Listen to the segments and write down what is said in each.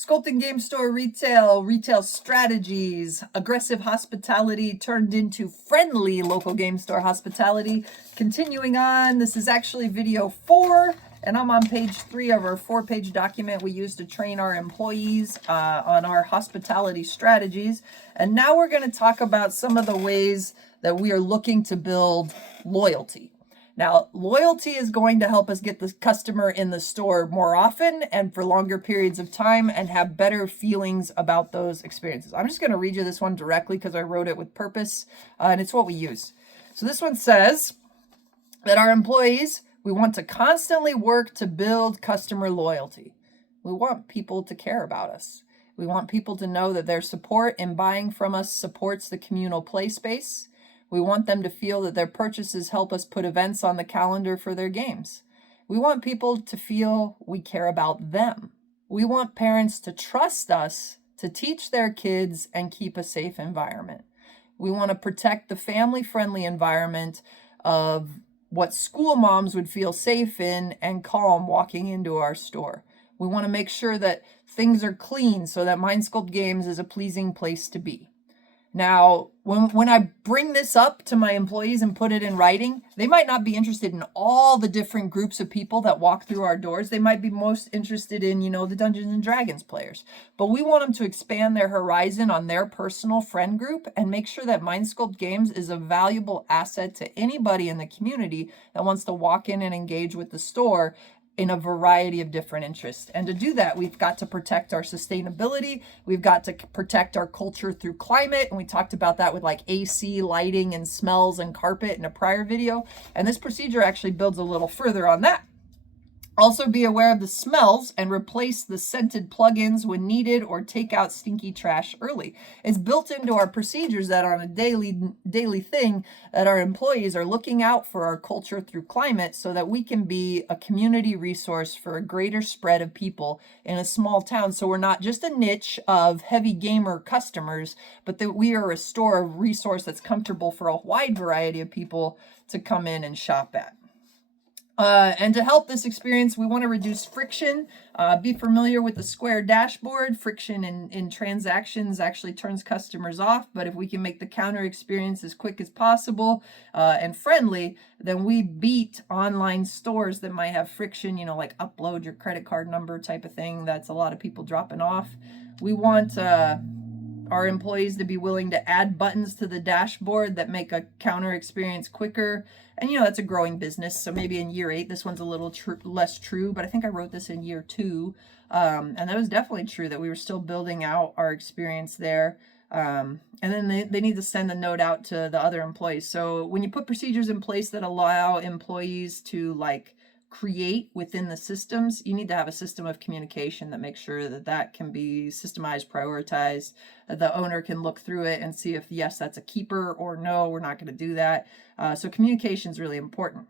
Sculpting game store retail strategies, aggressive hospitality turned into friendly local game store hospitality. Continuing on, this is actually video 4, and I'm on page 3 of our 4-page document we use to train our employees on our hospitality strategies. And now we're going to talk about some of the ways that we are looking to build loyalty. Now, loyalty is going to help us get the customer in the store more often and for longer periods of time and have better feelings about those experiences. I'm just going to read you this one directly because I wrote it with purpose, and it's what we use. So this one says that our employees, we want to constantly work to build customer loyalty. We want people to care about us. We want people to know that their support in buying from us supports the communal play space. We want them to feel that their purchases help us put events on the calendar for their games. We want people to feel we care about them. We want parents to trust us to teach their kids and keep a safe environment. We want to protect the family-friendly environment of what school moms would feel safe in and calm walking into our store. We want to make sure that things are clean so that MindSculpt Games is a pleasing place to be. Now, when I bring this up to my employees and put it in writing, they might not be interested in all the different groups of people that walk through our doors. They might be most interested in, the Dungeons and Dragons players. But we want them to expand their horizon on their personal friend group and make sure that MindSculpt Games is a valuable asset to anybody in the community that wants to walk in and engage with the store in a variety of different interests. And to do that, we've got to protect our sustainability. We've got to protect our culture through climate. And we talked about that with like AC, lighting, and smells and carpet in a prior video. And this procedure actually builds a little further on that. Also be aware of the smells and replace the scented plugins when needed or take out stinky trash early. It's built into our procedures that on a daily thing that our employees are looking out for our culture through climate so that we can be a community resource for a greater spread of people in a small town. So we're not just a niche of heavy gamer customers, but that we are a store of resource that's comfortable for a wide variety of people to come in and shop at. And to help this experience, we want to reduce friction. Be familiar with the square dashboard. Friction in transactions actually turns customers off, but if we can make the counter experience as quick as possible and friendly, then we beat online stores that might have friction, like upload your credit card number type of thing. That's a lot of people dropping off. We want our employees to be willing to add buttons to the dashboard that make a counter experience quicker. And that's a growing business. So maybe in year 8, this one's a little less true, but I think I wrote this in year 2. And that was definitely true that we were still building out our experience there. And then they need to send the note out to the other employees. So when you put procedures in place that allow employees to create within the systems, you need to have a system of communication that makes sure that can be systemized, prioritized, that the owner can look through it and see if yes, that's a keeper, or no, we're not going to do that. So communication is really important.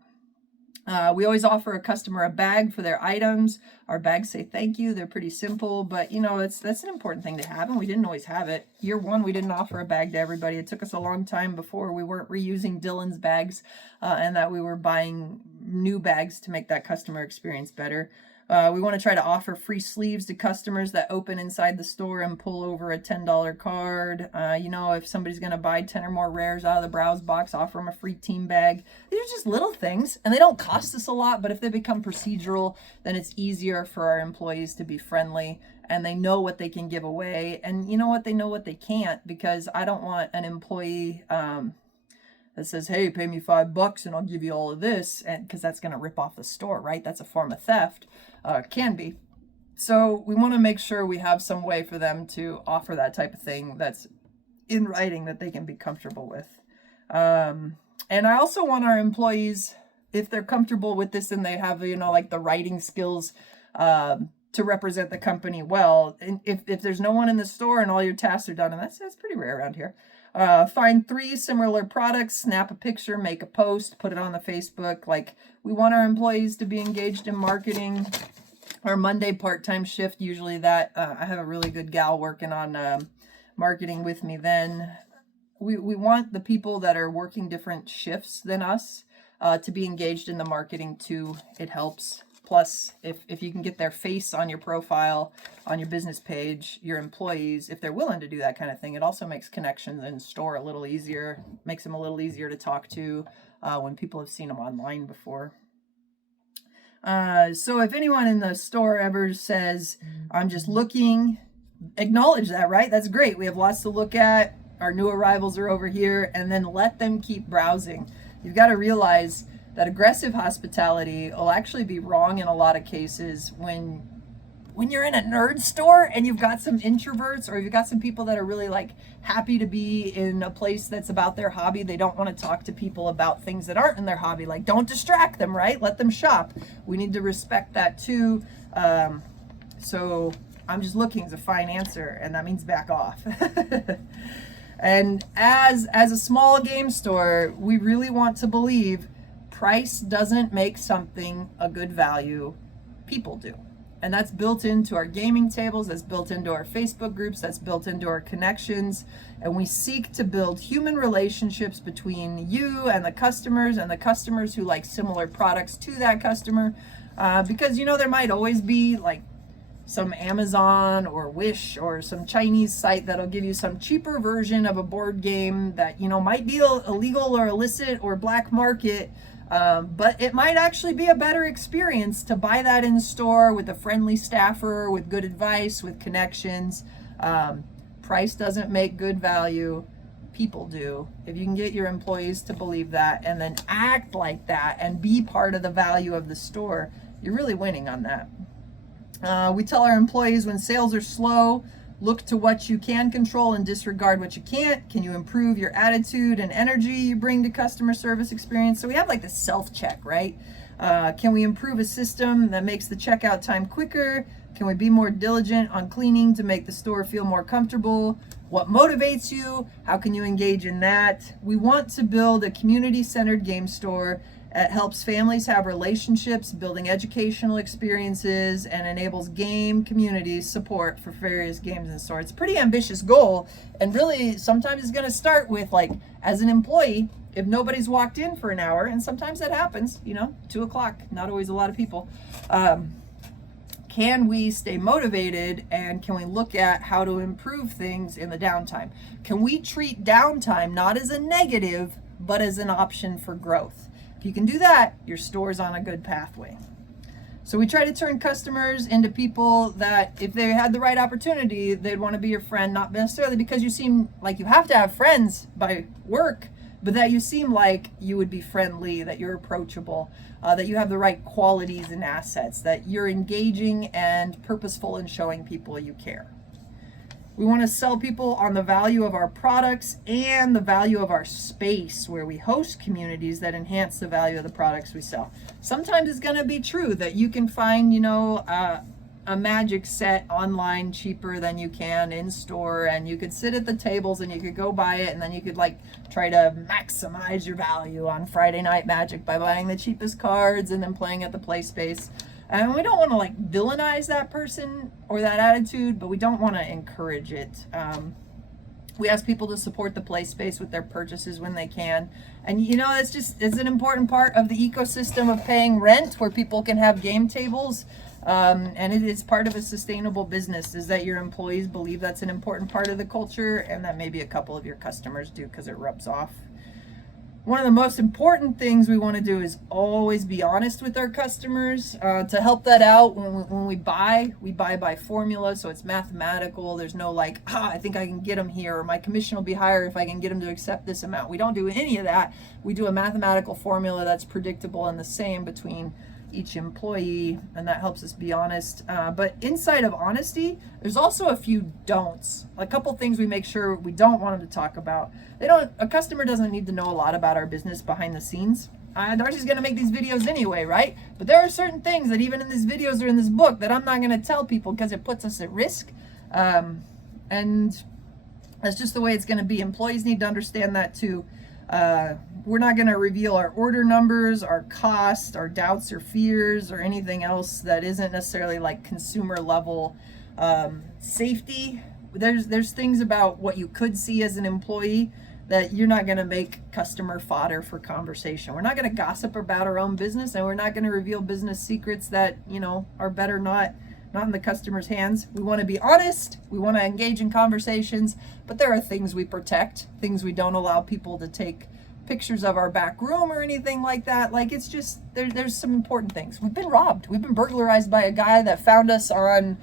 We always offer a customer a bag for their items. Our bags say thank you. They're pretty simple, but that's an important thing to have, and we didn't always have it. Year 1, we didn't offer a bag to everybody. It took us a long time before we weren't reusing Dylan's bags and that we were buying new bags to make that customer experience better. We want to try to offer free sleeves to customers that open inside the store and pull over a $10 card. If somebody's going to buy 10 or more rares out of the browse box, offer them a free team bag. These are just little things, and they don't cost us a lot, but if they become procedural, then it's easier for our employees to be friendly, and they know what they can give away. And you know what? They know what they can't, because I don't want an employee that says, hey, pay me $5 and I'll give you all of this, and because that's going to rip off the store, right? That's a form of theft. Can be. So we want to make sure we have some way for them to offer that type of thing that's in writing that they can be comfortable with. And I also want our employees, if they're comfortable with this and they have, the writing skills to represent the company well, and if there's no one in the store and all your tasks are done, and that's pretty rare around here, find 3 similar products, snap a picture, make a post, put it on the Facebook. We want our employees to be engaged in marketing. Our Monday part-time shift, usually that I have a really good gal working on marketing with me then. We want the people that are working different shifts than us to be engaged in the marketing too. It helps. Plus, if you can get their face on your profile, on your business page, your employees, if they're willing to do that kind of thing, it also makes connections in store a little easier, makes them a little easier to talk to when people have seen them online before. So if anyone in the store ever says, I'm just looking, acknowledge that, right? That's great. We have lots to look at. Our new arrivals are over here, and then let them keep browsing. You've got to realize that aggressive hospitality will actually be wrong in a lot of cases when you're in a nerd store and you've got some introverts, or you've got some people that are really like happy to be in a place that's about their hobby. They don't want to talk to people about things that aren't in their hobby. Like, don't distract them, right? Let them shop. We need to respect that too. So I'm just looking is a fine answer, and that means back off. And as a small game store, we really want to believe price doesn't make something a good value, people do. And that's built into our gaming tables, that's built into our Facebook groups, that's built into our connections. And we seek to build human relationships between you and the customers who like similar products to that customer. Because, you know, there might always be like some Amazon or Wish or some Chinese site that'll give you some cheaper version of a board game that, you know, might be illegal or illicit or black market. But it might actually be a better experience to buy that in store with a friendly staffer, with good advice, with connections. Price doesn't make good value, people do. If you can get your employees to believe that and then act like that and be part of the value of the store, you're really winning on that. We tell our employees when sales are slow, look to what you can control and disregard what you can't. Can you improve your attitude and energy you bring to customer service experience? So we have like the self-check, right? Can we improve a system that makes the checkout time quicker? Can we be more diligent on cleaning to make the store feel more comfortable? What motivates you? How can you engage in that? We want to build a community-centered game store. It helps families have relationships, building educational experiences, and enables game communities support for various games in the store. It's a pretty ambitious goal, and really sometimes it's going to start with, like, as an employee, if nobody's walked in for an hour, and sometimes that happens, you know, 2 o'clock, not always a lot of people. Can we stay motivated, and can we look at how to improve things in the downtime? Can we treat downtime not as a negative, but as an option for growth? If you can do that, your store's on a good pathway. So we try to turn customers into people that if they had the right opportunity, they'd want to be your friend, not necessarily because you seem like you have to have friends by work, but that you seem like you would be friendly, that you're approachable, that you have the right qualities and assets, that you're engaging and purposeful in showing people you care. We want to sell people on the value of our products and the value of our space where we host communities that enhance the value of the products we sell. Sometimes it's going to be true that you can find, you know, a magic set online cheaper than you can in store, and you could sit at the tables and you could go buy it, and then you could like try to maximize your value on Friday Night Magic by buying the cheapest cards and then playing at the play space. And we don't want to like villainize that person or that attitude, but we don't want to encourage it. We ask people to support the play space with their purchases when they can. And you know, it's an important part of the ecosystem of paying rent where people can have game tables. And it is part of a sustainable business, is that your employees believe that's an important part of the culture, and that maybe a couple of your customers do because it rubs off. One of the most important things we want to do is always be honest with our customers. To help that out, when we buy by formula, so it's mathematical. There's no like, I think I can get them here, or my commission will be higher if I can get them to accept this amount. We don't do any of that. We do a mathematical formula that's predictable and the same between each employee, and that helps us be honest. But inside of honesty, there's also a few don'ts. A couple things we make sure we don't want them to talk about. A customer doesn't need to know a lot about our business behind the scenes. Darcy's gonna make these videos anyway, right? But there are certain things that even in these videos or in this book that I'm not gonna tell people because it puts us at risk. And that's just the way it's gonna be. Employees need to understand that too. We're not going to reveal our order numbers, our costs, our doubts or fears, or anything else that isn't necessarily like consumer level safety. There's things about what you could see as an employee that you're not going to make customer fodder for conversation. We're not going to gossip about our own business, and we're not going to reveal business secrets that, are better not in the customer's hands. We want to be honest. We want to engage in conversations, but there are things we protect, things we don't allow people to take pictures of our back room or anything like that. Like, it's just, there's some important things. We've been robbed. We've been burglarized by a guy that found us on,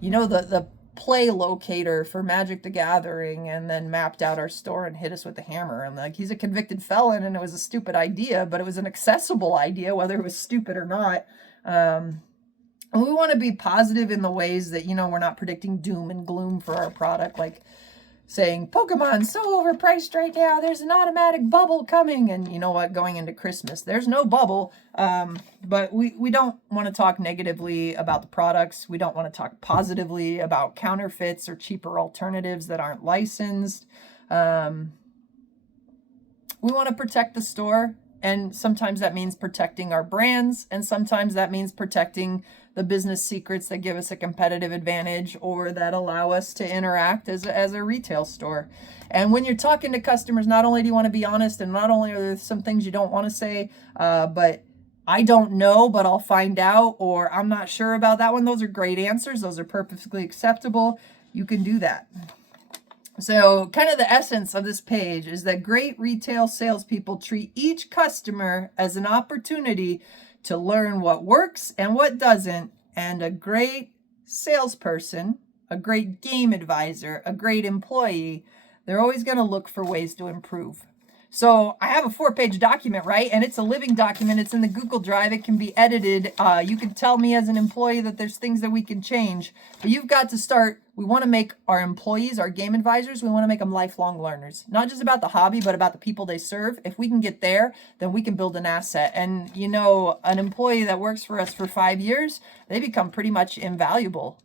the play locator for Magic the Gathering, and then mapped out our store and hit us with a hammer. And like, he's a convicted felon, and it was a stupid idea, but it was an accessible idea, whether it was stupid or not. And we want to be positive in the ways that, we're not predicting doom and gloom for our product, like saying Pokemon's so overpriced right now, there's an automatic bubble coming. And you know what, going into Christmas, there's no bubble. But we don't want to talk negatively about the products. We don't want to talk positively about counterfeits or cheaper alternatives that aren't licensed. We want to protect the store, and sometimes that means protecting our brands, and sometimes that means protecting the business secrets that give us a competitive advantage or that allow us to interact as a retail store. And when you're talking to customers, not only do you want to be honest, and not only are there some things you don't want to say, but I don't know, but I'll find out, or I'm not sure about that one. Those are great answers. Those are perfectly acceptable. You can do that. So kind of the essence of this page is that great retail salespeople treat each customer as an opportunity to learn what works and what doesn't. And a great salesperson, a great game advisor, a great employee, they're always going to look for ways to improve. So I have a 4-page document, right? And it's a living document. It's in the Google Drive. It can be edited. You can tell me as an employee that there's things that we can change, but you've got to start. We want to make our employees, our game advisors, we want to make them lifelong learners, not just about the hobby, but about the people they serve. If we can get there, then we can build an asset. And, an employee that works for us for 5 years, they become pretty much invaluable.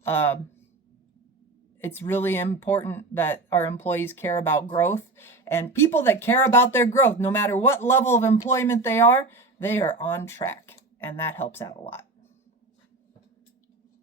It's really important that our employees care about growth, and people that care about their growth, no matter what level of employment they are on track. And that helps out a lot.